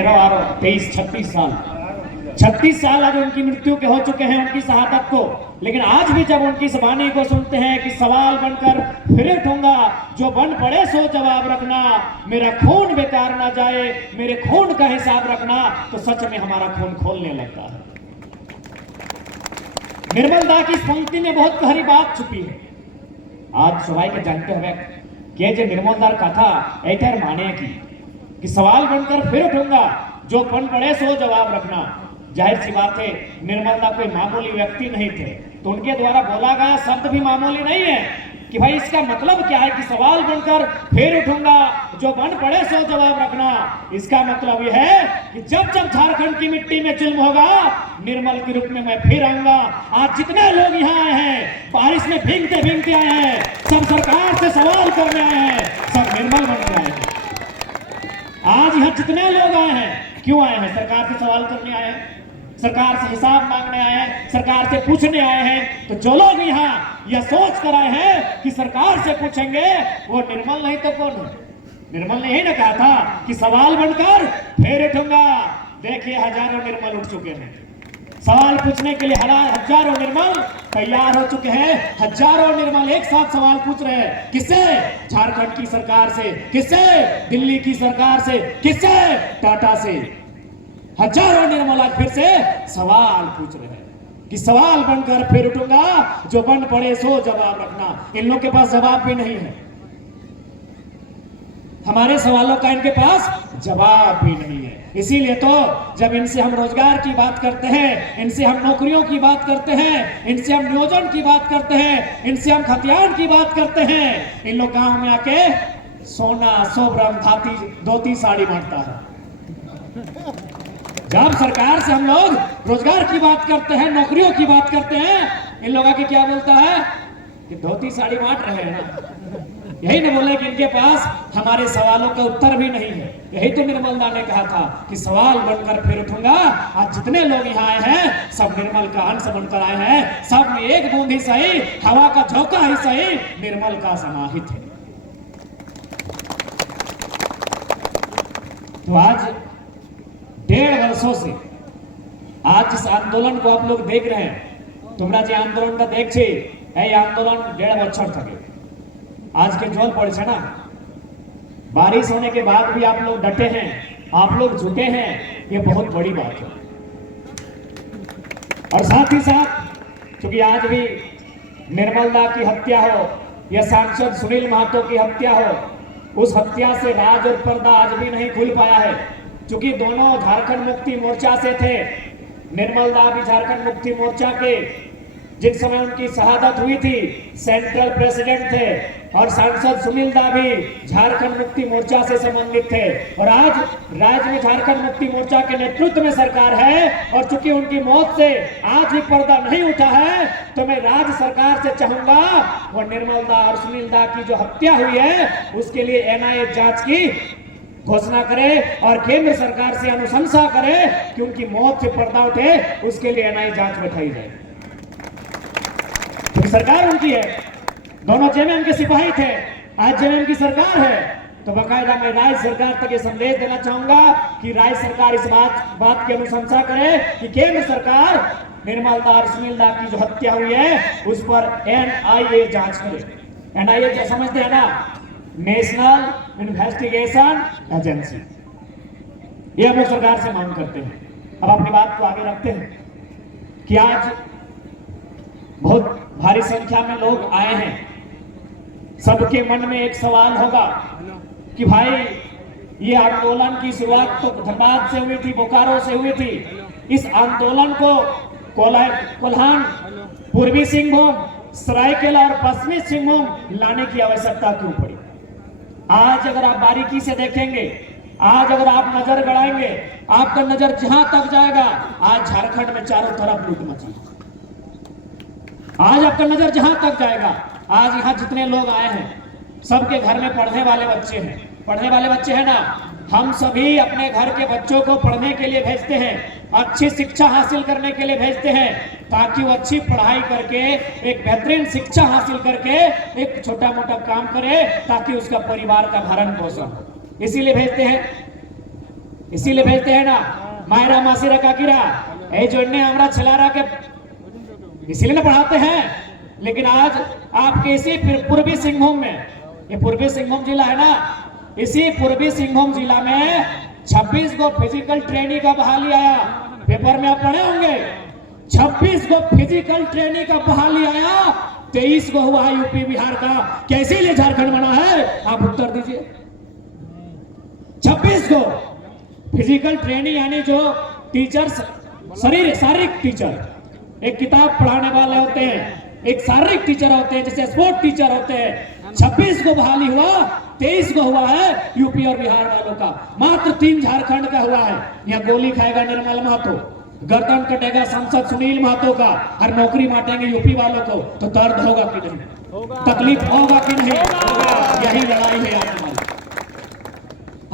36 साल 36 साल आज उनकी मृत्यु के हो चुके हैं उनकी शहादत को। लेकिन आज भी जब उनकी इस वाणी को सुनते हैं कि सवाल बनकर फिर उठूंगा, जो बन पड़े सो जवाब रखना, मेरा खून बेकार ना जाए, मेरे खून का हिसाब रखना, तो सच में हमारा खून खोलने लगता है। निर्मल दा की इस पंक्ति में बहुत गहरी बात छुपी है। आज सवाई के जानते हुए कि जो निर्मलदार कथा ऐतर माने कि सवाल बनकर फिर उठूंगा, जो बन पड़े सो जवाब रखना। जाहिर सी बात है, निर्मलदा कोई मामूली व्यक्ति नहीं थे, तो उनके द्वारा बोला गया शब्द भी मामूली नहीं है कि भाई इसका मतलब क्या है कि सवाल बनकर फिर उठूंगा, जो बन पड़े सो जवाब रखना। इसका मतलब यह है कि जब जब झारखंड की मिट्टी में जुल्म होगा, निर्मल के रूप में मैं फिर आऊंगा। आज जितने लोग यहाँ आए हैं, बारिश में भीगते भीगते आए हैं, सब सरकार से सवाल करने आए हैं, सब निर्मल बन आए हैं। आज यहाँ जितने लोग आए हैं, क्यों आए हैं? सरकार से सवाल करने आए हैं, सरकार से हिसाब मांगने आए हैं, सरकार से पूछने आए हैं। तो जो लोग यहाँ यह सोच कर आए हैं कि सरकार से पूछेंगे, वो निर्मल नहीं तो कौन है? निर्मल ने यही ना कहा था कि सवाल बनकर फिर उठूंगा। देखिए हजारों निर्मल उठ चुके हैं, सवाल पूछने के लिए हजारों निर्मल तैयार हो चुके हैं। हजारों निर्मल एक साथ सवाल पूछ रहे हैं। किससे? झारखंड की सरकार से। किससे? दिल्ली की सरकार से। किससे? टाटा से। हजारों निर्मल आज फिर से सवाल पूछ रहे हैं कि सवाल बनकर फिर उठूंगा, जो बन पड़े सो जवाब रखना। इन लोगों के पास जवाब भी नहीं है, हमारे सवालों का इनके पास जवाब भी नहीं है। इसीलिए तो जब इनसे हम रोजगार की बात करते हैं, इनसे हम नौकरियों की बात करते हैं, इनसे हम नियोजन की बात करते हैं, इनसे हम खतियान की बात करते हैं, इन लोग गांव में आके सोना सोबरम धाती धोती साड़ी बांटता है। जब सरकार से हम लोग रोजगार की बात करते हैं, नौकरियों की बात करते हैं, इन लोगों की क्या बोलता है कि धोती साड़ी बांट रहे हैं ना। यही न बोले कि इनके पास हमारे सवालों का उत्तर भी नहीं है। यही तो निर्मलदा ने कहा था कि सवाल बनकर फिर उठूंगा। आज जितने लोग यहाँ आए हैं, सब निर्मल का अंश बनकर आए हैं। सब में एक बूंद ही सही, हवा का झोंका ही सही, निर्मल का समाहित है। तो आज 1.5 वर्षों से आज इस आंदोलन को आप लोग देख रहे हैं। तुमरा जो आंदोलन का देख छे, ये आंदोलन 1.5 बच्चर थके आज के जोर पड़े ना। बारिश होने के बाद भी आप लोग डटे हैं, आप लोग झुके हैं, ये बहुत बड़ी बात है। और साथ ही साथ क्योंकि आज भी निर्मलदा की हत्या हो या सांसद सुनील महतो की हत्या हो, उस हत्या से राज और पर्दा आज भी नहीं खुल पाया है। क्योंकि दोनों झारखंड मुक्ति मोर्चा से थे। निर्मलदा भी झारखंड मुक्ति मोर्चा के जिन समय उनकी शहादत हुई थी सेंट्रल प्रेसिडेंट थे, और सांसद सुनील दा भी झारखंड मुक्ति मोर्चा से संबंधित थे। और आज राज्य में झारखंड मुक्ति मोर्चा के नेतृत्व में सरकार है, और चूंकि उनकी मौत से आज भी पर्दा नहीं उठा है, तो मैं राज्य सरकार से चाहूंगा वो निर्मलदा और सुनील दा की जो हत्या हुई है, उसके लिए एनआईए जांच की घोषणा करे और केंद्र सरकार से अनुशंसा करे कि उनकी मौत से पर्दा उठे, उसके लिए एनआईए जांच बैठाई जाए। क्योंकि सरकार उनकी है, दोनों जेएमएम के सिपाही थे, आज जेएमएम की सरकार है। तो बाकायदा मैं राज्य सरकार तक ये संदेश देना चाहूंगा कि राज्य सरकार इस बात की अनुशंसा करे कि केंद्र सरकार निर्मलदा और सुनील दा की जो हत्या हुई है, उस पर एनआईए जांच करे। एनआईए समझते हैं ना, नेशनल इन्वेस्टिगेशन एजेंसी। ये हम लोग सरकार से मांग करते हैं। अब अपनी बात को आगे रखते हैं कि आज बहुत भारी संख्या में लोग आए हैं। सबके मन में एक सवाल होगा कि भाई ये आंदोलन की शुरुआत तो धनबाद से हुई थी, बोकारो से हुई थी। इस आंदोलन को कोल्हान, पूर्वी सिंहभूम, सरायकेला और पश्चिमी सिंहभूम लाने की आवश्यकता क्यों पड़ी? आज अगर आप बारीकी से देखेंगे, आज अगर आप नजर गड़ाएंगे, आपका नजर जहां तक जाएगा, आज झारखंड में चारों तरफ लूट मची। आज आपका नजर जहां तक जाएगा, आज यहाँ जितने लोग आए हैं, सबके घर में पढ़ने वाले बच्चे हैं। पढ़ने वाले बच्चे हैं ना, हम सभी अपने घर के बच्चों को पढ़ने के लिए भेजते हैं, अच्छी शिक्षा हासिल करने के लिए भेजते हैं, ताकि वो अच्छी पढ़ाई करके एक बेहतरीन शिक्षा हासिल करके एक छोटा मोटा काम करे, ताकि उसका परिवार का भरण पोषण हो। इसीलिए भेजते हैं। इसीलिए भेजते हैं ना मायरा मासीरा काकीरा ए जो इन्हें हमरा छलारा के इसीलिए ना पढ़ाते हैं। लेकिन आज आपके इसी पूर्वी सिंहभूम में, ये पूर्वी सिंहभूम जिला है ना, इसी पूर्वी सिंहभूम जिला में 26 को फिजिकल ट्रेनिंग का बहाली आया। पेपर में आप पढ़े होंगे 26 को फिजिकल ट्रेनिंग का बहाली आया, 23 को हुआ यूपी बिहार का। कैसे लिए झारखंड बना है आप उत्तर दीजिए। 26 को फिजिकल ट्रेनिंग यानी जो टीचर्स शारीरिक टीचर, एक किताब पढ़ाने वाले होते हैं, एक शारीरिक टीचर होते हैं, जैसे स्पोर्ट टीचर होते हैं। 26 को बहाली हुआ, 23 को हुआ है यूपी और बिहार वालों का। मात्र 3 झारखंड का हुआ है। यहाँ गोली खाएगा निर्मल महतो, गर्दन कटेगा सांसद सुनील महतो का, और नौकरी बांटेंगे यूपी वालों को, तो दर्द होगा कि नहीं, तकलीफ होगा कि नहीं? यही लड़ाई है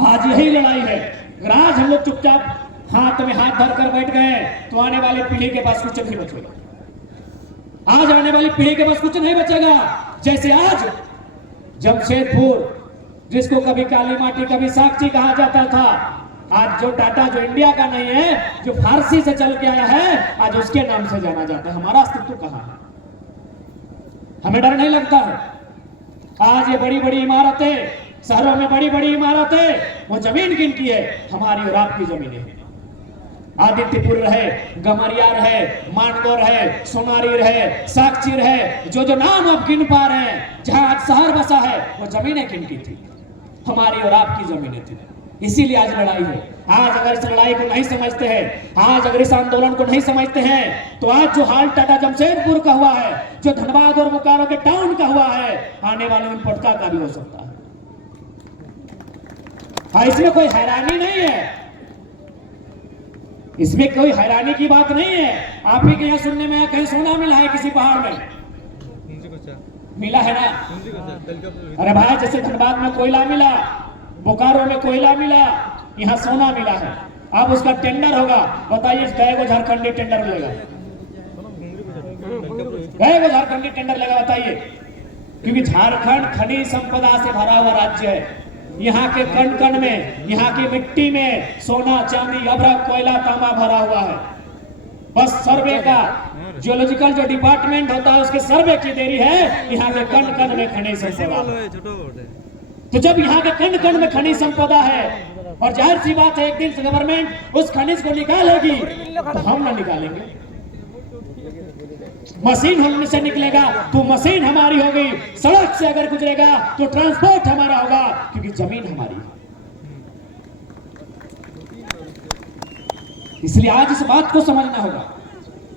आज यही लड़ाई है। आज हम लोग चुपचाप हाथ में हाथ धरकर बैठ गए तो आने वाली पीढ़ी के पास कुछ नहीं बचेगा। आज आने वाली पीढ़ी के पास कुछ नहीं बचेगा। जैसे आज जमशेदपुर, जिसको कभी काली माटी कभी साक्षी कहा जाता था, आज जो टाटा जो इंडिया का नहीं है, जो फारसी से चल के आया है, आज उसके नाम से जाना जाता है। हमारा अस्तित्व कहां है? हमें डर नहीं लगता है। आज ये बड़ी बड़ी इमारतें, शहरों में बड़ी बड़ी इमारतें, वो जमीन किनकी है? हमारी और आपकी जमीन है। आदित्यपुर रहे, गमरिया रहे, मानगो रहे, सोनारी रहे, साक्षी रहे, जो जो नाम आप गिन पा रहे हैं, जहां आज शहर बसा है, वो जमीनें किनकी थी? हमारी और आपकी जमीनें थी। इसीलिए आज लड़ाई है। आज अगर इस लड़ाई को नहीं समझते हैं, आज अगर इस आंदोलन को नहीं समझते हैं, तो आज जो हाल टाटा जमशेदपुर का हुआ है, जो धनबाद और बोकारो के टाउन का हुआ है, आने वाले में पटका का भी हो सकता है। हाँ, इसमें कोई हैरानी नहीं है, इसमें कोई हैरानी की बात नहीं है। आप ही के यहाँ सुनने में कहीं सोना मिला है किसी पहाड़ में? मिला है ना? अरे भाई, जैसे धनबाद में कोयला मिला, बोकारो में कोयला मिला, यहाँ सोना मिला है। अब उसका टेंडर होगा, बताइए कई को झारखंडी टेंडर मिलेगा? कई को झारखंडी टेंडर लेगा बताइए? क्योंकि झारखंड खनिज संपदा से भरा हुआ राज्य है। यहाँ के कण कण में, यहाँ की मिट्टी में सोना, चांदी, अभ्रक, कोयला, तांबा भरा हुआ है। बस सर्वे का जियोलॉजिकल जो डिपार्टमेंट होता है, उसके सर्वे की देरी है। यहाँ के कण कण में खनिज संपदा। तो जब यहाँ के कण कण में खनिज संपदा है, और जाहिर सी बात है एक दिन गवर्नमेंट उस खनिज को निकालेगी, तो हम ना निकालेंगे। मशीन हमने से निकलेगा तो मशीन हमारी होगी, सड़क से अगर गुजरेगा तो ट्रांसपोर्ट हमारा होगा, क्योंकि जमीन हमारी है। इसलिए आज इस बात को समझना होगा।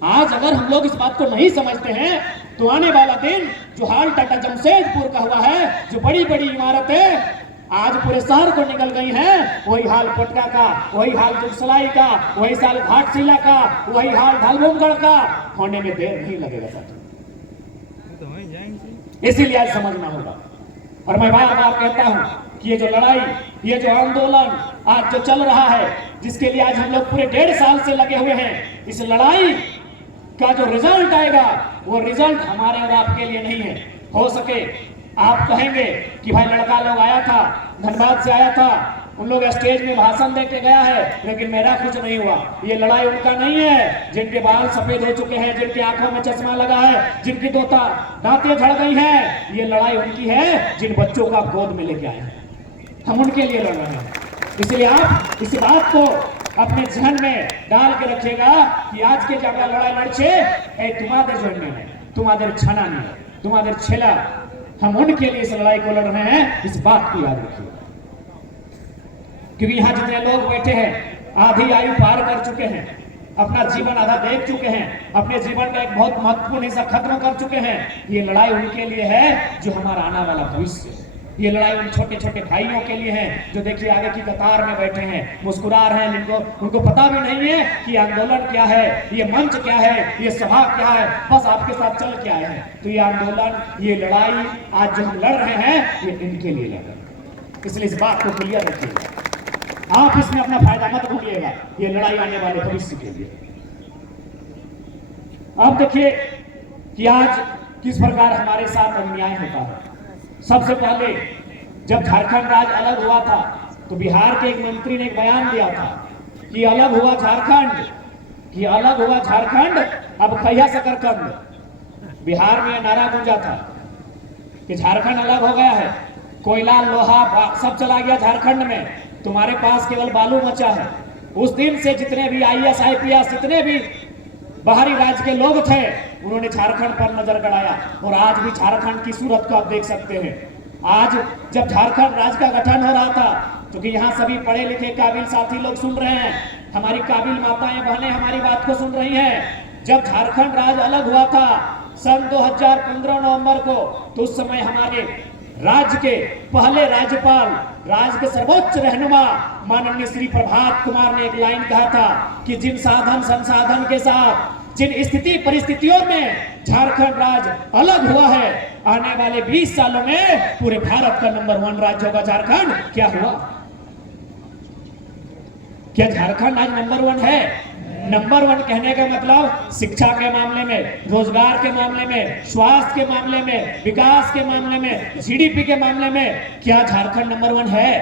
आज अगर हम लोग इस बात को नहीं समझते हैं, तो आने वाला दिन जो हाल टाटा जमशेदपुर का हुआ है, जो बड़ी बड़ी इमारतें आज पूरे शहर को निकल गई हैं, वही हाल पटना का, वही हाल जुगसलाई का, वही हाल घाटशिला का, वही हाल ढालभूमगढ़ का होने में देर नहीं लगेगा साथी। इसीलिए आज समझना होगा। और मैं बार बार कहता हूं कि ये जो लड़ाई, ये जो आंदोलन आज जो चल रहा है, जिसके लिए आज हम लोग पूरे 1.5 साल से लगे हुए हैं, इस लड़ाई का जो रिजल्ट आएगा, वो रिजल्ट हमारे और आपके लिए नहीं है। हो सके आप कहेंगे कि भाई लड़का लोग आया था, धनबाद से आया था, उन लोग स्टेज में भाषण दे के गया है, लेकिन मेरा कुछ नहीं हुआ। ये लड़ाई उनका नहीं है जिनके बाल सफेद हो चुके हैं, जिनकी आंखों में चश्मा लगा है, जिनकी दांतें झड़ गई हैं। ये लड़ाई उनकी है जिन बच्चों को आप गोद में लेके आए हैं। हम उनके लिए लड़ रहे हैं। इसलिए आप इस बात को अपने जहन में डाल के रखिएगा कि आज के जब लड़ाई लड़छे तुम्हारे जोड़ने में, तुम्हारे छना नहीं, तुम्हारे छेला, हम उनके लिए इस लड़ाई को लड़ रहे हैं। इस बात को याद रखिए, क्योंकि यहाँ जितने लोग बैठे हैं आधी आयु पार कर चुके हैं, अपना जीवन आधा देख चुके हैं, अपने जीवन का एक बहुत महत्वपूर्ण हिस्सा खत्म कर चुके हैं। ये लड़ाई उनके लिए है जो हमारा आने वाला भविष्य है। ये लड़ाई उन छोटे छोटे भाइयों के लिए है जो देखिए आगे की कतार में बैठे हैं, मुस्कुरा रहे हैं, जिनको उनको पता भी नहीं है कि आंदोलन क्या है, ये मंच क्या है, ये सभा क्या है, बस आपके साथ चल के आए हैं। तो ये आंदोलन, ये लड़ाई आज जो हम लड़ रहे हैं, ये इनके लिए लड़ रहे हैं। इसलिए इस बात को क्लियर रखिएगा, आप इसमें अपना फायदा मत ढूंढिएगा। ये लड़ाई आने वाले भविष्य के लिए। अब देखिए कि आज किस प्रकार हमारे साथ अन्याय होता है। सबसे पहले जब झारखंड राज्य अलग हुआ था, तो बिहार के एक मंत्री ने एक बयान दिया था कि अलग हुआ झारखंड, कि अलग हुआ झारखंड, अब खैया शकरकंद। बिहार में नारा गूंजा था कि झारखंड अलग हो गया है, कोयला लोहा सब चला गया झारखंड में, तुम्हारे पास केवल बालू बचा है। उस दिन से जितने भी IAS IPS जितने भी बाहरी राज्य के लोग थे उन्होंने झारखंड पर नजर गड़ाया, और आज भी झारखंड की सूरत को आप देख सकते हैं। आज जब झारखंड राज्य का गठन हो रहा था, क्योंकि यहाँ सभी पढ़े लिखे काबिल साथी लोग सुन रहे हैं, हमारी काबिल माताएं बहनें हमारी बात को सुन रही हैं। जब झारखंड राज्य अलग हुआ था सन 2015 नवंबर को, तो उस समय हमारे राज्य के पहले राज्यपाल, राज्य के सर्वोच्च रहनुमा माननीय श्री प्रभात कुमार ने एक लाइन कहा था कि जिन साधन संसाधन के साथ, जिन स्थिति परिस्थितियों में झारखंड राज्य अलग हुआ है, आने वाले 20 सालों में पूरे भारत का नंबर 1 राज्य होगा झारखंड। क्या हुआ? क्या झारखंड आज नंबर 1 है? नंबर 1 कहने का मतलब शिक्षा के मामले में, रोजगार के मामले में, स्वास्थ्य के मामले में, विकास के मामले में, GDP के मामले में क्या झारखंड नंबर 1 है?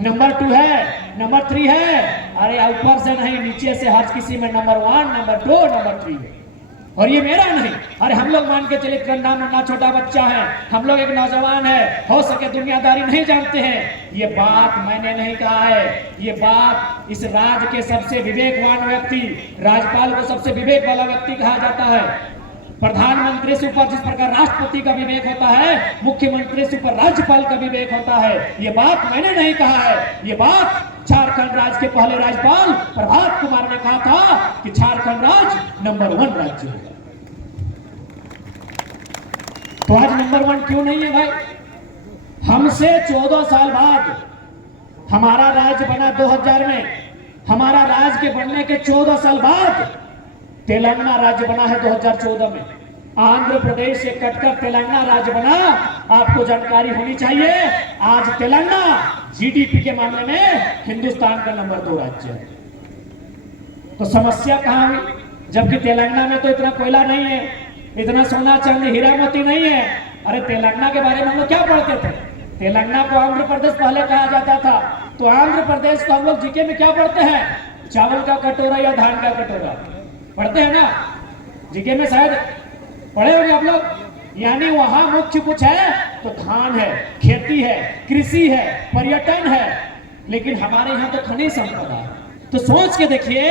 नंबर 2 है, नंबर 3 है? अरे ऊपर से नहीं, नीचे से हर किसी में नंबर 1, नंबर 2, नंबर 3 है। और ये मेरा नहीं, अरे हम लोग मान के चले गंदा मुन्ना छोटा बच्चा है, हम लोग एक नौजवान है, हो सके दुनियादारी नहीं जानते हैं। ये बात मैंने नहीं कहा है, ये बात इस राज्य के सबसे विवेकवान व्यक्ति, राज्यपाल को सबसे विवेक वाला व्यक्ति कहा जाता है। प्रधानमंत्री से ऊपर जिस प्रकार राष्ट्रपति का विवेक होता है, मुख्यमंत्री से ऊपर राज्यपाल का विवेक होता है। ये बात मैंने नहीं कहा है, ये बात झारखंड राज्य के पहले राज्यपाल प्रभात कुमार ने कहा था कि झारखंड राज्य नंबर 1 राज्य है। तो आज नंबर 1 क्यों नहीं है भाई? हमसे 14 साल बाद हमारा राज्य बना 2000 में, हमारा राज्य के बनने के 14 साल बाद तेलंगाना राज्य बना है 2014 में। आंध्र प्रदेश से कटकर तेलंगाना राज्य बना, आपको जानकारी होनी चाहिए। आज तेलंगाना GDP के मामले में हिंदुस्तान का नंबर 2 राज्य है। तो समस्या कहां हुई? जबकि तेलंगाना में तो इतना कोयला नहीं है, इतना सोना चांदी हीरा मोती नहीं है। अरे तेलंगाना के बारे में हम लोग क्या पढ़ते थे? तेलंगाना को आंध्र प्रदेश पहले कहा जाता था, तो आंध्र प्रदेश को हम लोग जीके में क्या पढ़ते हैं? चावल का कटोरा या धान का कटोरा पढ़ते हैं ना? जीके में शायद पढ़े होंगे आप लोग। यानी वहां मुख्य कुछ है तो धान है, खेती है, कृषि है, पर्यटन है, लेकिन हमारे यहाँ तो खनिज संपदा है। तो सोच के देखिए,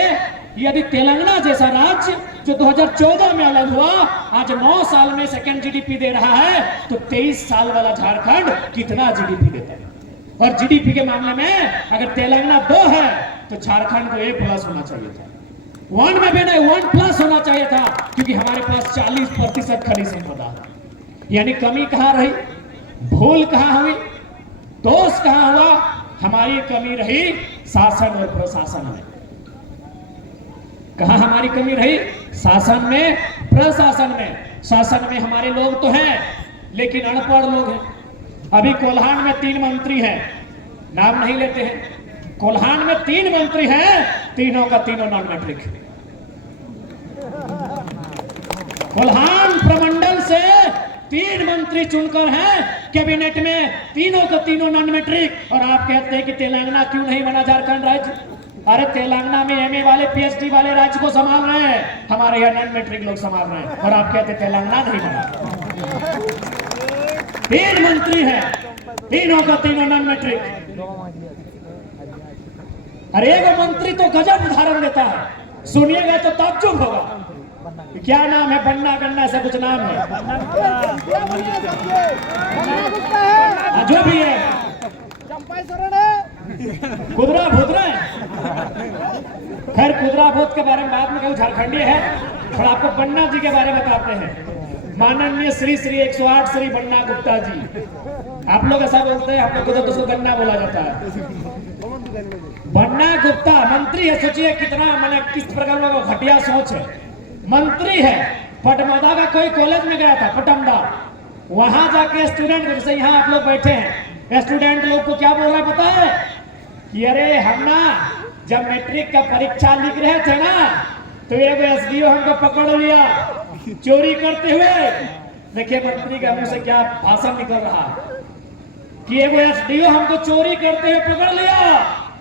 यदि तेलंगाना जैसा राज्य जो 2014 में अलग हुआ, आज 9 साल में सेकंड GDP दे रहा है, तो 23 साल वाला झारखंड कितना GDP देता है? और GDP के मामले में अगर तेलंगाना 2 है तो झारखंड को A+ होना चाहिए था, 1 में भी नहीं 1+ होना चाहिए था, क्योंकि हमारे पास 40% खनिज संपदा है। यानी कमी कहां रही, भूल कहां हुई, दोष कहां हुआ? हमारी कमी रही शासन और प्रशासन में। कहां हमारी कमी रही? शासन में, प्रशासन में। शासन में हमारे लोग तो हैं, लेकिन अनपढ़ लोग हैं। अभी कोल्हान में 3 मंत्री हैं, नाम नहीं लेते हैं। कोल्हान में 3 मंत्री हैं, तीनों का तीनों नॉन मैट्रिक। कोल्हान प्रमंडल से 3 मंत्री चुनकर हैं कैबिनेट में, तीनों का तीनों नॉन मैट्रिक। और आप कहते हैं कि तेलंगाना क्यों नहीं बना झारखंड राज्य? अरे तेलंगाना में MA वाले PhD वाले राज्य को संभाल रहे हैं, हमारे यहाँ नॉन मैट्रिक लोग संभाल रहे हैं, और आप कहते हैं तेलंगाना नहीं बना। 3 मंत्री हैं, तीनों का तीनों नॉन मैट्रिक। अरे एक मंत्री तो गजब उदाहरण देता है, सुनिएगा तो ताज्जुब होगा। क्या नाम है? बन्ना गन्ना ऐसा कुछ नाम है, जो भी है, कुदरा भूतरा। खैर कुदरा भूत के बारे में बाद में कहूँ, झारखंडी है। थोड़ा आपको बन्ना जी के बारे में बताते हैं। माननीय श्री 108 श्री बन्ना गुप्ता जी, आप लोग ऐसा बोलते हैं, आप लोग तो उसको गन्ना बोला जाता है। बन्ना गुप्ता मंत्री है, सोचिए कितना मैंने किस प्रकार का घटिया सोच है। मंत्री है, पटमदा का कोई कॉलेज में गया था, पटमदा, वहां जाके स्टूडेंट, जैसे यहाँ आप लोग बैठे हैं, स्टूडेंट लोग को क्या बोल रहा है पता है? कि अरे हम ना जब मैट्रिक का परीक्षा लिख रहे थे ना, तो एक SDO हमको पकड़ लिया चोरी करते हुए। देखिए मंत्री का मुंह से क्या भाषण निकल रहा है। कि एगो एसडीओ हमको चोरी करते हुए पकड़ लिया,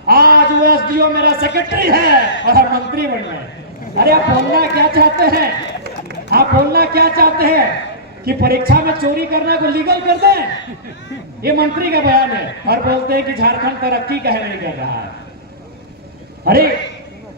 आज वो एसडीओ मेरा सेक्रेटरी है और हम मंत्री बन गए। अरे आप बोलना क्या चाहते हैं? आप बोलना क्या चाहते हैं कि परीक्षा में चोरी करना को लीगल कर दें? ये मंत्री का बयान है और बोलते हैं कि झारखंड तरक्की कहे नहीं कर रहा है। अरे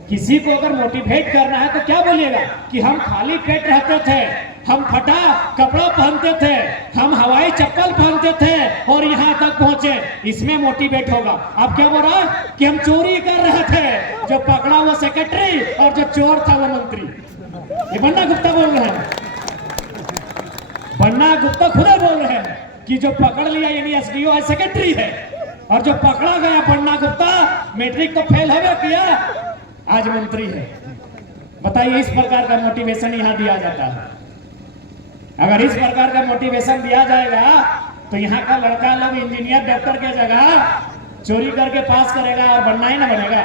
किसी को अगर मोटिवेट करना है तो क्या बोलिएगा कि हम खाली पेट रहते थे, हम फटा कपड़ा पहनते थे, हम हवाई चप्पल पहनते थे और यहाँ तक पहुंचे, इसमें मोटिवेट होगा। अब क्या बोल रहा है कि हम चोरी कर रहे थे, जो पकड़ा वो सेक्रेटरी और जो चोर था वो मंत्री। ये बन्ना गुप्ता बोल रहे हैं, बन्ना गुप्ता खुद बोल रहे हैं कि जो पकड़ लिया यानी एसडीओ है सेक्रेटरी है, और जो पकड़ा गया बन्ना गुप्ता मैट्रिक तो फेल हो किया, आज मंत्री है। बताइए, इस प्रकार का मोटिवेशन यहाँ दिया जाता है। अगर इस प्रकार का मोटिवेशन दिया जाएगा तो यहाँ का लड़का लोग इंजीनियर डॉक्टर के जगह चोरी करके पास करेगा और बनना ही ना बनेगा।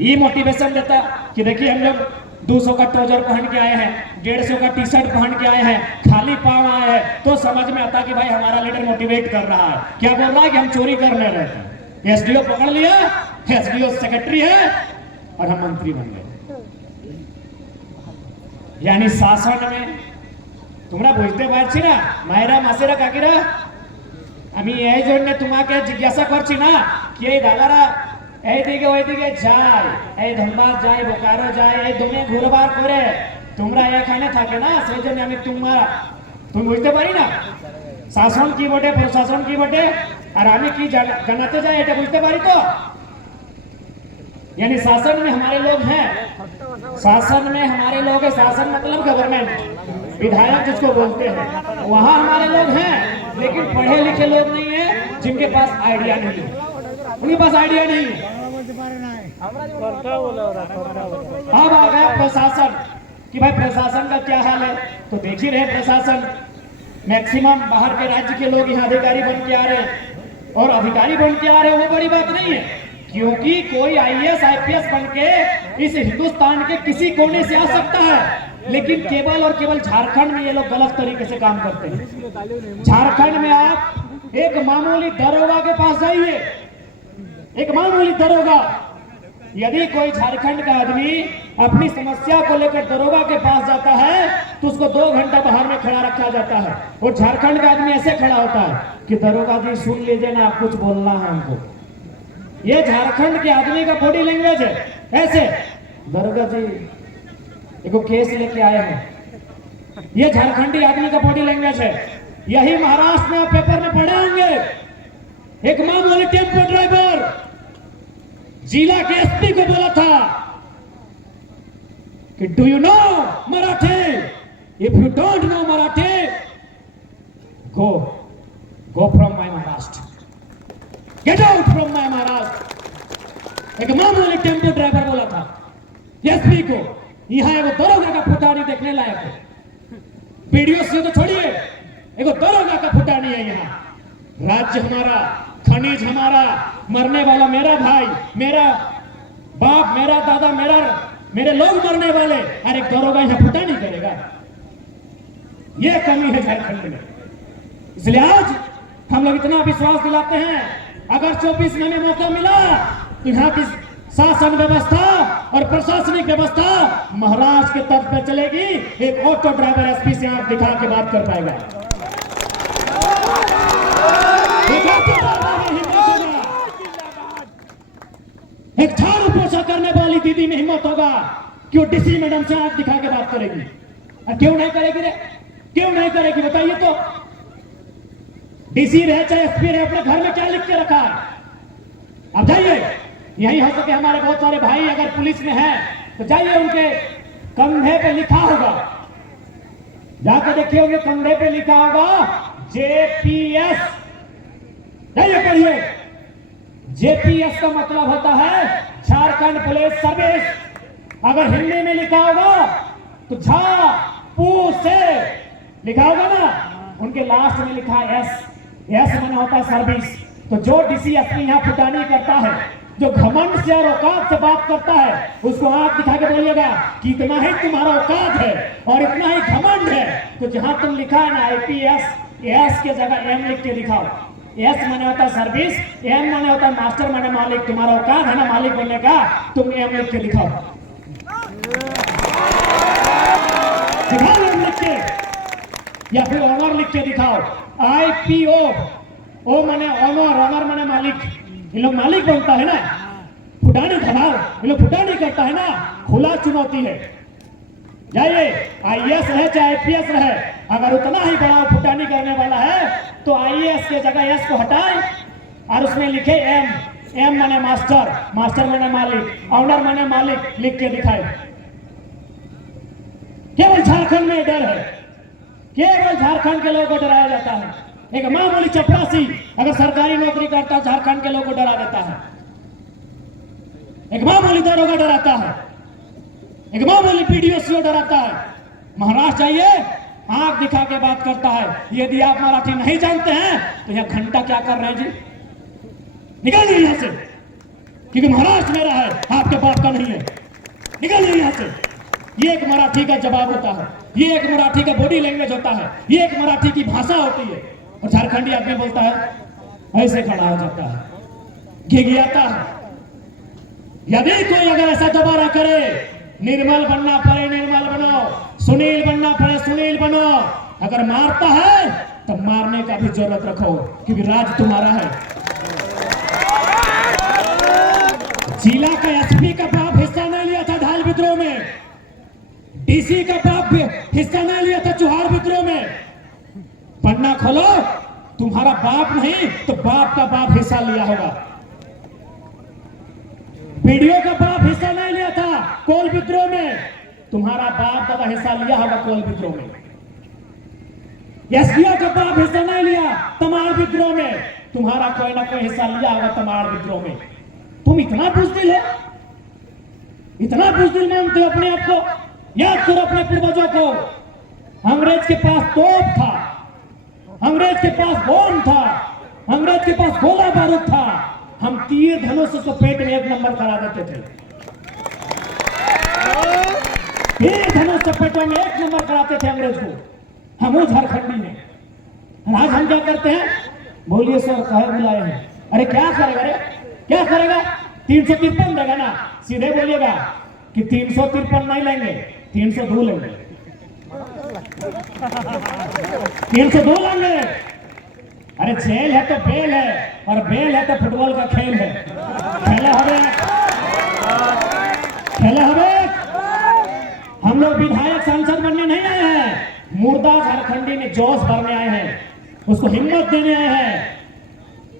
ये मोटिवेशन देता कि देखिए हम लोग 200 का ट्राउजर पहन के आए हैं, 150 का टी शर्ट पहन के आए हैं, खाली पांव आए हैं, तो समझ में आता कि भाई हमारा लीडर मोटिवेट कर रहा है। क्या बोल रहा है कि हम चोरी करने रहते हैं, एसडीओ पकड़ लिया, एसडीओ सेक्रेटरी है और हम मंत्री बन गए। यानी शासन में তোমরা বুঝতে পারছি না মায়েরা মাসেরা কাকিরা, আমি এই জন্য তোমাকে জিজ্ঞাসা করছি না কি এই দাদারা এইদিকে ওইদিকে যায়, এই ধনবাদ যায়, বোকারো যায়, এই দমে ঘুরবার করে তোমরা এখানে থাকে না, সেই জন্য আমি তুমি বুঝতে পারি না শাসন কি বটে প্রশাসন কি বটে আর আমি কি জানাতে যাই এটা বুঝতে পারি। তো यानी शासन में हमारे लोग हैं, शासन में हमारे लोग हैं, शासन मतलब गवर्नमेंट, विधायक जिसको बोलते हैं, वहाँ हमारे लोग हैं, लेकिन पढ़े लिखे लोग नहीं है, जिनके पास आइडिया नहीं है, उनके पास आइडिया नहीं है। अब आ गया प्रशासन कि भाई प्रशासन का क्या हाल है, तो देख ही रहे प्रशासन मैक्सिमम बाहर के राज्य के लोग यहाँ अधिकारी बन के आ रहे हैं, और अधिकारी बन के आ रहे हैं वो बड़ी बात नहीं है, क्योंकि कोई आईएएस आईपीएस बन के इस हिंदुस्तान के किसी कोने से आ सकता है, लेकिन केवल और केवल झारखंड में ये लोग गलत तरीके से काम करते हैं। झारखंड में आप एक मामूली दरोगा के पास जाइए, एक मामूली दरोगा, यदि कोई झारखंड का आदमी अपनी समस्या को लेकर दरोगा के पास जाता है तो उसको 2 घंटा बाहर में खड़ा रखा जाता है, और झारखंड का आदमी ऐसे खड़ा होता है कि दरोगा जी सुन लीजिए ना, आप कुछ बोलना है हमको। ये झारखंड के आदमी का बॉडी लैंग्वेज है, ऐसे दरोगा जी देखो केस लेके आए हैं, ये झारखंडी आदमी का बॉडी लैंग्वेज है। यही महाराष्ट्र में आप पेपर में पढ़े होंगे, एक मामूली टेम्पो ड्राइवर जिला के एसपी को बोला था कि do you know Marathi, if you don't know Marathi go from my Maharashtra, get out from my Maharashtra. एक मामूली टेम्पो ड्राइवर बोला था एसपी को। यहाँ एगो दरोगा का फुटानी देखने लायक है, वीडियो से तो छोड़िए, एगो दरोगा का फुटानी है। यहाँ राज्य हमारा, खनिज हमारा, मरने वाला मेरा भाई, मेरा बाप, मेरा दादा, मेरे लोग मरने वाले, और एक दरोगा यहाँ फुटानी करेगा, ये कमी है झारखंड में। इसलिए आज हम लोग इतना विश्वास दिलाते हैं, अगर 24 में मौका मिला तो यहाँ की शासन व्यवस्था और प्रशासनिक व्यवस्था महाराष्ट्र के तर्ज पर चलेगी। एक ऑटो ड्राइवर एसपी से आप दिखा के बात कर पाएगा, एक झाड़ू पोछा करने वाली दीदी में हिम्मत होगा कि वो डीसी मैडम से आंख दिखा के बात करेगी। क्यों नहीं करेगी रे, क्यों नहीं करेगी बताइए तो। डीसी रहे चाहे एसपी रहे, अपने घर में क्या लिख के रखा है? अब जाइए, यही हो सके हमारे बहुत सारे भाई अगर पुलिस में हैं तो जाइए, उनके कंधे पे लिखा होगा, जाकर देखिए उनके कंधे पे लिखा होगा जेपीएस, जाइए पढ़िए। जेपीएस का मतलब होता है झारखंड पुलिस सर्विस। अगर हिंदी में लिखा होगा तो झा पू से लिखा होगा ना, उनके लास्ट में लिखा है एस, एस माने होता है सर्विस। तो जो डीसी एसपी यहाँ फुटानी करता है, जो घमंड से और औकात से बात करता है, उसको आंख दिखा के बोलिएगा कि इतना ही तुम्हारा औकात है और इतना ही घमंड है, तो जहां तुम लिखा है ना आईपीएस एस के जगह एम लिख के दिखाओ। एस माने होता है सर्विस, एम माने होता है मास्टर माने मालिक। तुम्हारा औकात है ना मालिक बनने का, तुम एम लिख के दिखाओ। दिखाओ एम लिख के, या फिर ऑनर लिख के दिखाओ। IPO, ओ माने ऑनर, ऑनर माने मालिक। ये लोग मालिक बनता है ना, फुटानी धमाल, ये लोग फुटानी करता है ना, खुला चुनौती है। जाइए, IAS रहे चाहे IPS रहे, अगर उतना ही बड़ा फुटानी करने वाला है तो IAS के जगह S को हटाए और उसमें लिखे M। M माने मास्टर, मास्टर माने मालिक, ऑनर माने मालिक, लिख के दिखाए। केवल झारखंड में डर है, केवल झारखंड के लोगों को डराया जाता है। एक मामूली चपरासी अगर सरकारी नौकरी करता है, झारखंड के लोगों को डरा देता है। एक मामूली दरोगा डराता है, एक मामूली PDO डराता है। महाराष्ट्र जाइए, आंख दिखा के बात करता है। यदि आप मराठी नहीं जानते हैं तो यह घंटा क्या कर रहे हैं जी, निकालिए यहां से, क्योंकि महाराष्ट्र मेरा है, आपके बाप का नहीं है। निकालिए यहां से। ये एक मराठी का जवाब होता है, ये एक मराठी का बॉडी लैंग्वेज होता है, ये एक मराठी की भाषा होती है। और झारखंडी आदमी बोलता है, ऐसे खड़ा हो जाता है, घिघियाता है। यदि कोई अगर ऐसा दोबारा करे, निर्मल बनना पड़े निर्मल बनो, सुनील बनना पड़े सुनील बनो। अगर मारता है तो मारने का भी जरूरत रखो, क्योंकि राज तुम्हारा है। जिला का SP का बाप हिस्सा नहीं लिया था ढाल विद्रोह में, DC का बाप हिस्सा नहीं लिया था चुहार विद्रोह में। पन्ना खोलो, तुम्हारा बाप नहीं तो बाप का बाप हिस्सा लिया होगा। PDO का बाप हिस्सा नहीं लिया था कोल विद्रोह में, तुम्हारा बाप दादा हिस्सा लिया होगा कोल विद्रोह में। SDO का बाप हिस्सा नहीं लिया तमाड़ विद्रोह में, तुम्हारा कोई ना कोई हिस्सा लिया होगा तमाड़ विद्रोह में। तुम इतना बुजदिल हो, इतना बुजदिल मानते हो अपने आप को। याद करो अपने पूर्वजों को, अंग्रेज के पास तोप था, अंग्रेज के पास बम था, अंग्रेज के पास गोला बारूद था। हम तीर धनुष उसको पेट में 1 नंबर करा देते थे। तीर धनुष से पेटों में 1 नंबर कराते थे अंग्रेज को। हम झारखंडी हैं, आज हम क्या करते हैं? बोलिए सर कहे बुलाए हैं। अरे क्या करेगा, रे क्या करेगा? 353 देगा ना, सीधे बोलिएगा कि 353 नहीं लेंगे, 302 लेंगे, 302 लेंगे। अरे जेल है तो बेल है, और बेल है तो फुटबॉल का खेल है। खेले हवे, खेले हवे। हम लोग विधायक सांसद बनने नहीं आए हैं, मुर्दा झारखंडी में जोश भरने आए हैं, उसको हिम्मत देने आए हैं।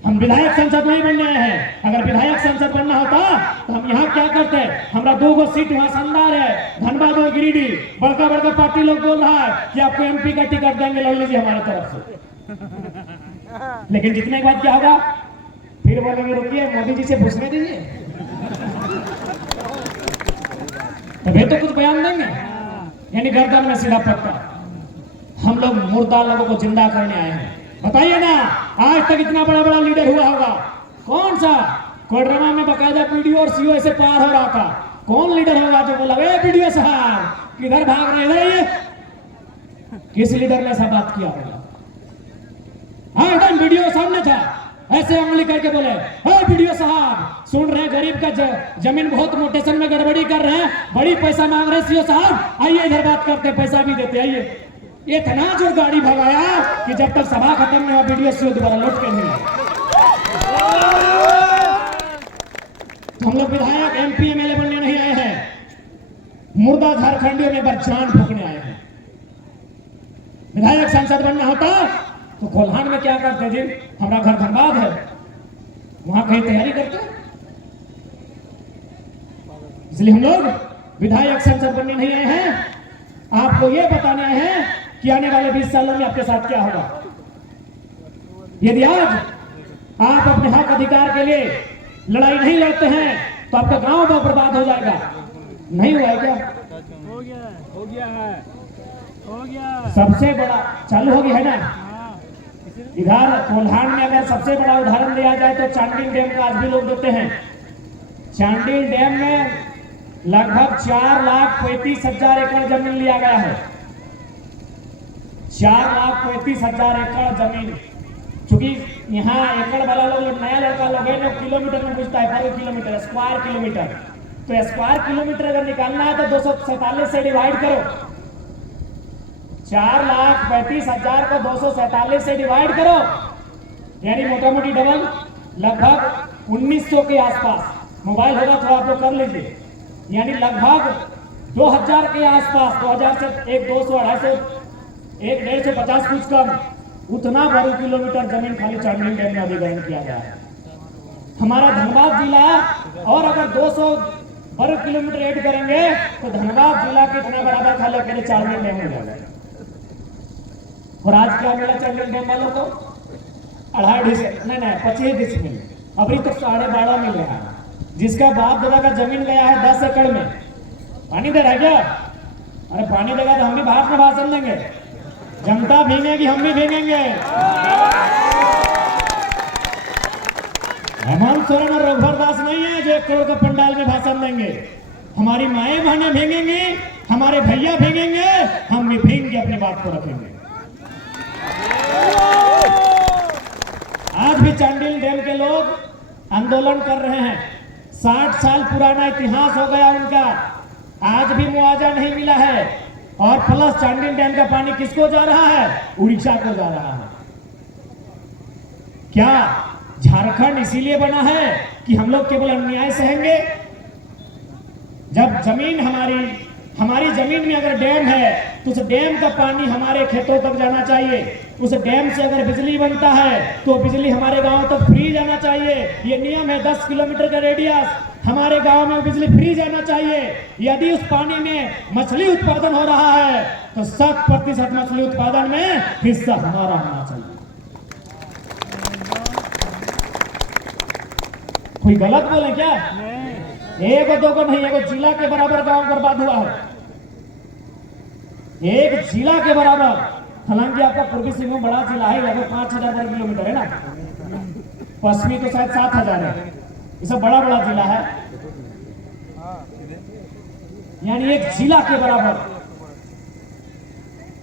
हम विधायक संसद नहीं बनने आए हैं। अगर विधायक संसद बनना होता तो हम यहाँ क्या करते? हमारा 2 सीट वहाँ शानदार है, धनबाद और गिरिडीह। बड़का बड़का पार्टी लोग बोल रहा है कि आपको MP का टिकट देंगे, लड़ लीजिए हमारे तरफ से। लेकिन जितने के बाद क्या होगा? फिर बोलेंगे रुकिए मोदी जी से पूछने दीजिए, तभी तो कुछ बयान देंगे। यानी गर्दन में सीधा पट्टा। हम लोग मुर्दा लोगों को जिंदा करने आए हैं। बताइए ना, आज तक इतना बड़ा बड़ा लीडर हुआ होगा कौन सा? कोडरमा में बकायदा PDO और CO ऐसे पार हो रहा था। कौन लीडर होगा जो बोला ए PDO साहब किधर भाग रहे हैं? ये किस लीडर ने ऐसा बात किया होगा? हाँ एकदम PDO सामने था, ऐसे उंगली करके बोले PDO साहब सुन रहे हैं गरीब का जमीन बहुत मोटेशन में गड़बड़ी कर रहे हैं, बड़ी पैसा मांग रहे हैं CO साहब, आइए इधर बात करते, पैसा भी देते, आइए। इतना जो गाड़ी भगाया कि जब तक सभा खत्म नहीं हुआ PDO CO दोबारा लौट के नहीं। हम लोग विधायक MP MLA बनने नहीं आए हैं, मुर्दा झारखंडियों में बस जान फूकने आए हैं। विधायक सांसद बनना होता तो कोल्हान में क्या करते जी? हमारा घर धनबाद है, वहां कहीं तैयारी करते। इसलिए हम लोग विधायक सांसद बनने नहीं आए हैं, आपको यह बताने आए हैं कि आने वाले 20 सालों में आपके साथ क्या होगा। यदि आज आप अपने हक अधिकार के लिए लड़ाई नहीं लड़ते हैं तो आपका गांव बहुत बर्बाद हो जाएगा। नहीं हुआ है क्या? हो गया है, हो गया है, हो गया। सबसे बड़ा चालू हो गया है ना। इधर कोल्हान में अगर सबसे बड़ा उदाहरण दिया जाए तो चांडिल डैम का आज भी लोग देते हैं। चांडिल डैम में लगभग 4,35,000 एकड़ जमीन लिया गया है। 4,35,000 एकड़ जमीन। चूंकि यहाँ एकड़ वाला लोग नया लड़का लोग है, लोग किलोमीटर में पूछता है, पर किलोमीटर स्क्वायर किलोमीटर, तो स्क्वायर किलोमीटर अगर निकालना है तो 247 से डिवाइड करो। 4,35,000 को 247 से डिवाइड करो, यानी मोटा मोटी डबल, लगभग 1900 के आसपास। मोबाइल होगा तो आप लोग कर लीजिए, यानी लगभग 2000 के आसपास, 2000 से 1 200 250 150 कुछ कम, उतना वर्ग किलोमीटर जमीन खाली चांडिल डैम में अधिग्रहण किया गया है। हमारा धनबाद जिला, और अगर 200 वर्ग किलोमीटर ऐड करेंगे तो धनबाद जिला कितना बराबर खाली अकेले चांडिल डैम हो जाएगा। और आज क्या मिला चांडिल डैम वालों को? 2.5 नहीं 25 डिसमिल, अभी तो 12.5 मिल रहा है, जिसका बाप दादा का जमीन गया है 10 एकड़ में। पानी दे रहा है क्या? अरे पानी देगा तो हम भी बाहर में भाषण देंगे, जनता भीगेगी, हम भी भीगेंगे। हेमंत सोरेन और रघुवर दास नहीं है जो 1 करोड़ का पंडाल में भाषण देंगे। हमारी माएं बहनें भीगेंगी, हमारे भैया भीगेंगे, हम भी भीग के अपनी बात को रखेंगे। आज भी चांडिल डैम के लोग आंदोलन कर रहे हैं। 60 साल पुराना इतिहास हो गया उनका, आज भी मुआवजा नहीं मिला है। और प्लस चांडिल डैम का पानी किसको जा रहा है? उड़ीसा को जा रहा है। क्या झारखंड इसीलिए बना है कि हम लोग केवल अन्याय सहेंगे? जब जमीन हमारी जमीन में अगर डैम है तो उस डैम का पानी हमारे खेतों तक जाना चाहिए। उस डैम से अगर बिजली बनता है तो बिजली हमारे गांव तक फ्री जाना चाहिए। ये नियम है, 10 किलोमीटर का रेडियस हमारे गांव में बिजली फ्री जाना चाहिए। यदि उस पानी में मछली उत्पादन हो रहा है तो 100% मछली उत्पादन में हिस्सा हमारा होना चाहिए। कोई गलत बोले क्या? एक दो को नहीं, एक जिला के बराबर गांव बर्बाद हुआ है, एक जिला के बराबर। हालांकि आपका पूर्वी सिंहभूम बड़ा जिला है, लगभग 5000 वर्ग किलोमीटर है ना, पश्चिमी तो शायद 7000 है, ये सब बड़ा बड़ा जिला है, यानी एक जिला के बराबर।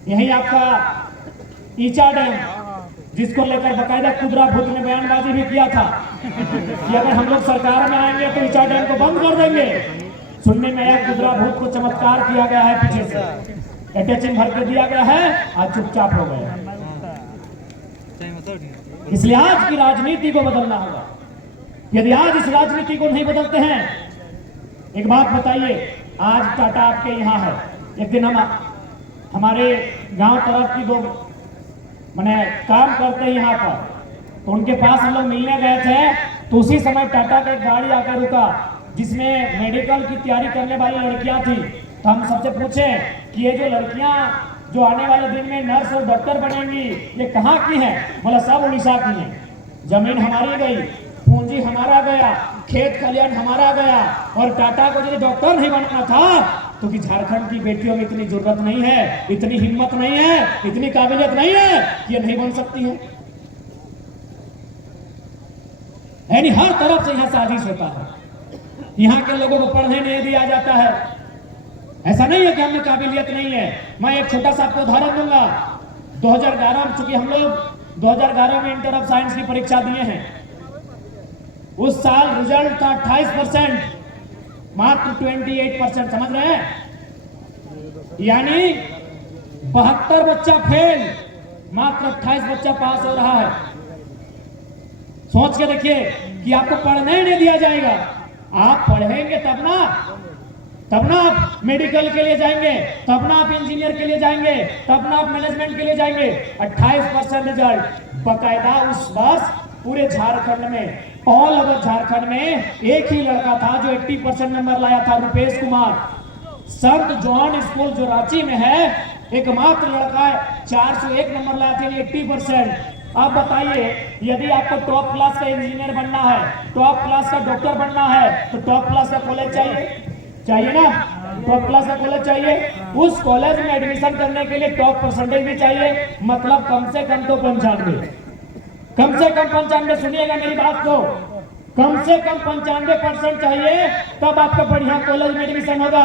यही आपका ईचा डैम, जिसको लेकर बकायदा खुदरा भूत ने बयानबाजी भी किया था कि अगर हम लोग सरकार में आएंगे तो ईचा डैम को बंद कर देंगे। सुनने में आया खुदरा भूत को चमत्कार किया गया है, पीछे से अटैचिंग भर के दिया गया है, आज चुपचाप हो गए। इसलिए आज की राजनीति को बदलना होगा। यदि आज इस राजनीति को नहीं बदलते हैं, एक बात बताइए, आज टाटा आपके यहाँ है, एक दिन हमारे गांव तरफ की दो मैंने काम करते हैं यहाँ पर, तो उनके पास हम लोग मिलने गए थे, तो उसी समय टाटा का एक गाड़ी आकर रुका जिसमें मेडिकल की तैयारी करने वाली लड़कियां थी। तो हम सबसे पूछे कि ये जो लड़कियां जो आने वाले दिन में नर्स और डॉक्टर बनेंगी, ये कहाँ की हैं? बोला सब उड़ीसा की हैं। जमीन हमारी गई, पूंजी हमारा गया, खेत खलियान हमारा गया, और टाटा को यदि डॉक्टर नहीं बनना था तो कि झारखंड की बेटियों में इतनी जरूरत नहीं है, इतनी हिम्मत नहीं है, इतनी काबिलियत नहीं है कि ये नहीं बन सकती है। यानी हर तरफ से यहाँ साजिश होता है, यहाँ के लोगों को पढ़ने नहीं दिया जाता है। ऐसा नहीं है कि हमें काबिलियत नहीं है। मैं एक छोटा सा आपको उदाहरण दूंगा। 2011 में, चूंकि हम लोग 2011 में इंटर ऑफ साइंस की परीक्षा दिए हैं, उस साल रिजल्ट था 28%, मात्र 28%, समझ रहे हैं? यानी 72 बच्चा फेल, मात्र 28 बच्चा पास हो रहा है। सोच के देखिए कि आपको पढ़ने नहीं दिया जाएगा। आप पढ़ेंगे तब ना आप मेडिकल के लिए जाएंगे, तब ना आप इंजीनियर के लिए जाएंगे, तब ना आप मैनेजमेंट के लिए जाएंगे। 28% रिजल्ट बकायदा उस वर्ष पूरे झारखंड में, ऑल ओवर झारखंड में एक ही लड़का था जो 80% नंबर लाया था, रुपेश कुमार। संत जॉन स्कूल जो रांची में है, एकमात्र लड़का 401 नंबर लाया था, 80%। अब बताइए, यदि आपको टॉप क्लास का इंजीनियर बनना है, टॉप क्लास का डॉक्टर बनना है, तो टॉप क्लास का कॉलेज चाहिए ना? टॉप क्लास का कॉलेज चाहिए। उस कॉलेज में एडमिशन करने के लिए टॉप परसेंटेज भी चाहिए, मतलब कम से कम तो 95, कम से कम 95। सुनिएगा मेरी बात को, कम से कम 95% चाहिए, तब आपका बढ़िया कॉलेज में एडमिशन होगा।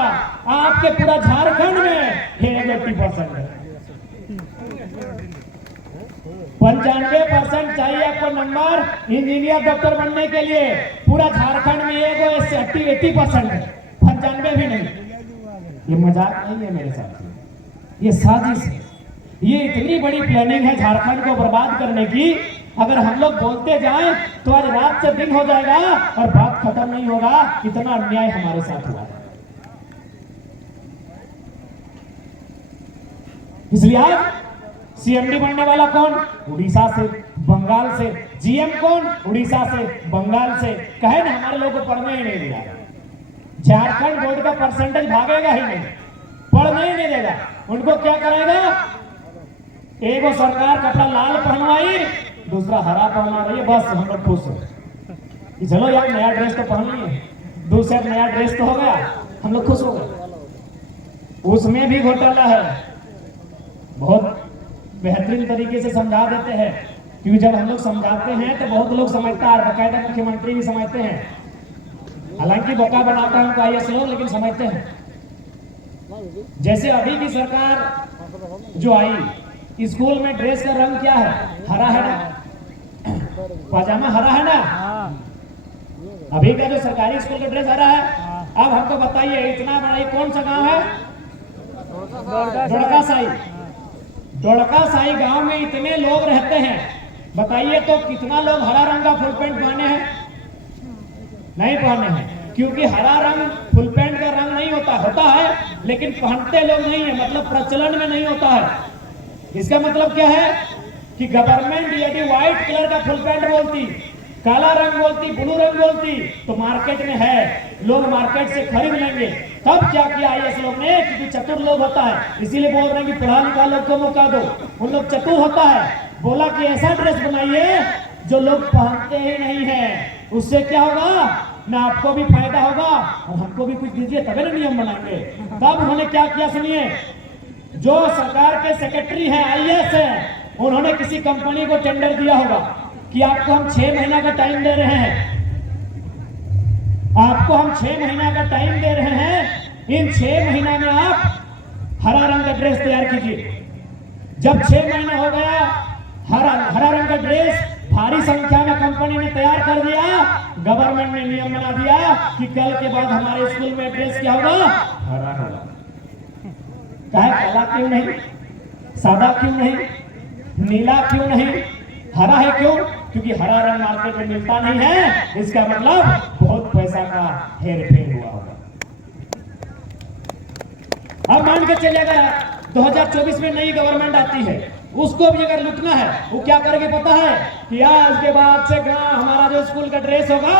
आपके पूरा झारखंड में 80% है। 95% चाहिए आपको नंबर इंजीनियर डॉक्टर बनने के लिए। पूरा झारखंड में एगो 80% है, 95 भी नहीं। ये मजाक नहीं है मेरे साथ, ये साजिश है। ये इतनी बड़ी प्लानिंग है झारखंड को बर्बाद करने की। अगर हम लोग बोलते जाएं तो आज रात से दिन हो जाएगा और बात खत्म नहीं होगा। इतना अन्याय हमारे साथ हुआ है। इसलिए आज सीएमडी बनने वाला कौन? उड़ीसा से, बंगाल से। जीएम कौन? उड़ीसा से, बंगाल से। कहे ना हमारे लोगों को पढ़ने ही नहीं दिया। झारखंड बोर्ड का परसेंटेज भागेगा ही नहीं, पढ़ने ही नहीं देगा। उनको क्या करेगा? एगो सरकार कपड़ा लाल पहनवाई, दूसरा हरा पहना रही है, बस हम लोग खुश हैं। चलो यार नया ड्रेस तो पहन लिए, दूसरा नया ड्रेस तो हो गया, हम लोग खुश हो गए। उसमें भी घोटाला है। बहुत बेहतरीन तरीके से समझा देते हैं, क्योंकि जब हम लोग समझाते हैं तो बहुत लोग समझता है, बकायदा मुख्यमंत्री भी समझते हैं। हालांकि बोका बनाता है उनको आईएएस लोग, लेकिन समझते हैं। जैसे अभी की सरकार जो आई, स्कूल में ड्रेस का रंग क्या है? हरा है ना, पजामा हरा है ना। अभी का जो सरकारी स्कूल का ड्रेस हरा है। अब हमको बताइए, इतना बड़ा ये कौन सा गांव है? दोड़का साई। दोड़का साई गांव में इतने लोग रहते हैं, बताइए तो कितना लोग हरा रंग का फुल पैंट पहने हैं? नहीं पहने हैं, क्योंकि हरा रंग फुल पैंट का रंग नहीं होता है, लेकिन पहनते लोग नहीं है, मतलब प्रचलन में नहीं होता है। इसका मतलब क्या है कि गवर्नमेंट यदि व्हाइट कलर का फुल पैंट बोलती, काला रंग बोलती, ब्लू रंग बोलती, तो मार्केट में है, लोग मार्केट से खरीद लेंगे। तब क्या किया आईएएस लोग ने? क्योंकि चतुर लोग होता है, इसीलिए बोल रहे हैं कि पढ़ा लिखा लोग को मौका दो। उन लोग चतुर होता है, बोला कि ऐसा ड्रेस बनाइए जो लोग पहनते ही नहीं है। उससे क्या होगा? ना आपको भी फायदा होगा और हमको भी कुछ दीजिए, तभी ना नियम बनाएंगे। तब उन्होंने क्या किया सुनिए। जो सरकार के सेक्रेटरी हैं, आईएएस हैं, उन्होंने किसी कंपनी को टेंडर दिया होगा कि आपको हम 6 महीना का टाइम दे रहे हैं, आपको हम 6 महीना का टाइम दे रहे हैं। इन 6 महीना में आप हरा रंग का ड्रेस तैयार कीजिए। जब 6 महीना हो गया, हरा रंग का ड्रेस भारी संख्या में कंपनी ने तैयार कर दिया। गवर्नमेंट ने नियम बना दिया कि कल के बाद हमारे स्कूल में ड्रेस क्या होगा? हरा होगा। काला क्यों नहीं? सादा क्यों नहीं? नीला क्यों नहीं? हरा है क्यों? क्योंकि हरा रंग मार्केट में मिलता नहीं है। इसका मतलब बहुत पैसा का हेर फेर हुआ होगा। अब मान के चलिएगा 2024 में नई गवर्नमेंट आती है, उसको भी अगर लूटना है, वो क्या करेगी पता है? कि आज के बाद से हमारा जो स्कूल का ड्रेस होगा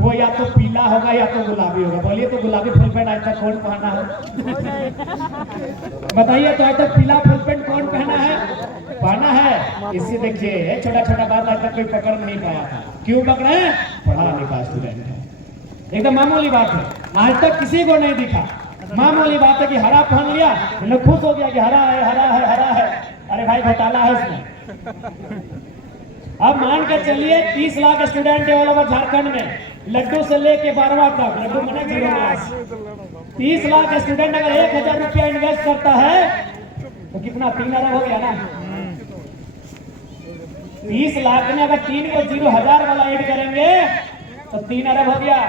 वो या तो पीला होगा या तो गुलाबी होगा। बोलिए तो गुलाबी फुल पैंट आज तक कौन पहना है? बताइए तो आज तक पीला फुल पैंट कौन पहना है? पहना है। इससे देखिए छोटा छोटा बात आज तक कोई पकड़ नहीं पाया था। क्यों पकड़े? पढ़ा लिखा स्टूडेंट है, एकदम मामूली बात है, आज तक किसी को नहीं दिखा। मामूली बात है कि हरा पहन लिया, लोग खुश हो गया कि हरा है, हरा है, हरा है। अरे भाई घोटाला है इसमें। अब मान के चलिए 30 लाख स्टूडेंट है ऑल ओवर झारखंड में, लड्डू से लेके 12वां तक, लड्डू मने 0 क्लास। 30 लाख स्टूडेंट अगर 1000 रुपया इन्वेस्ट करता है तो कितना? 3 अरब हो गया ना। 30 लाख में अगर 3 को 0 हजार वाला ऐड करेंगे तो 3 अरब हो गया।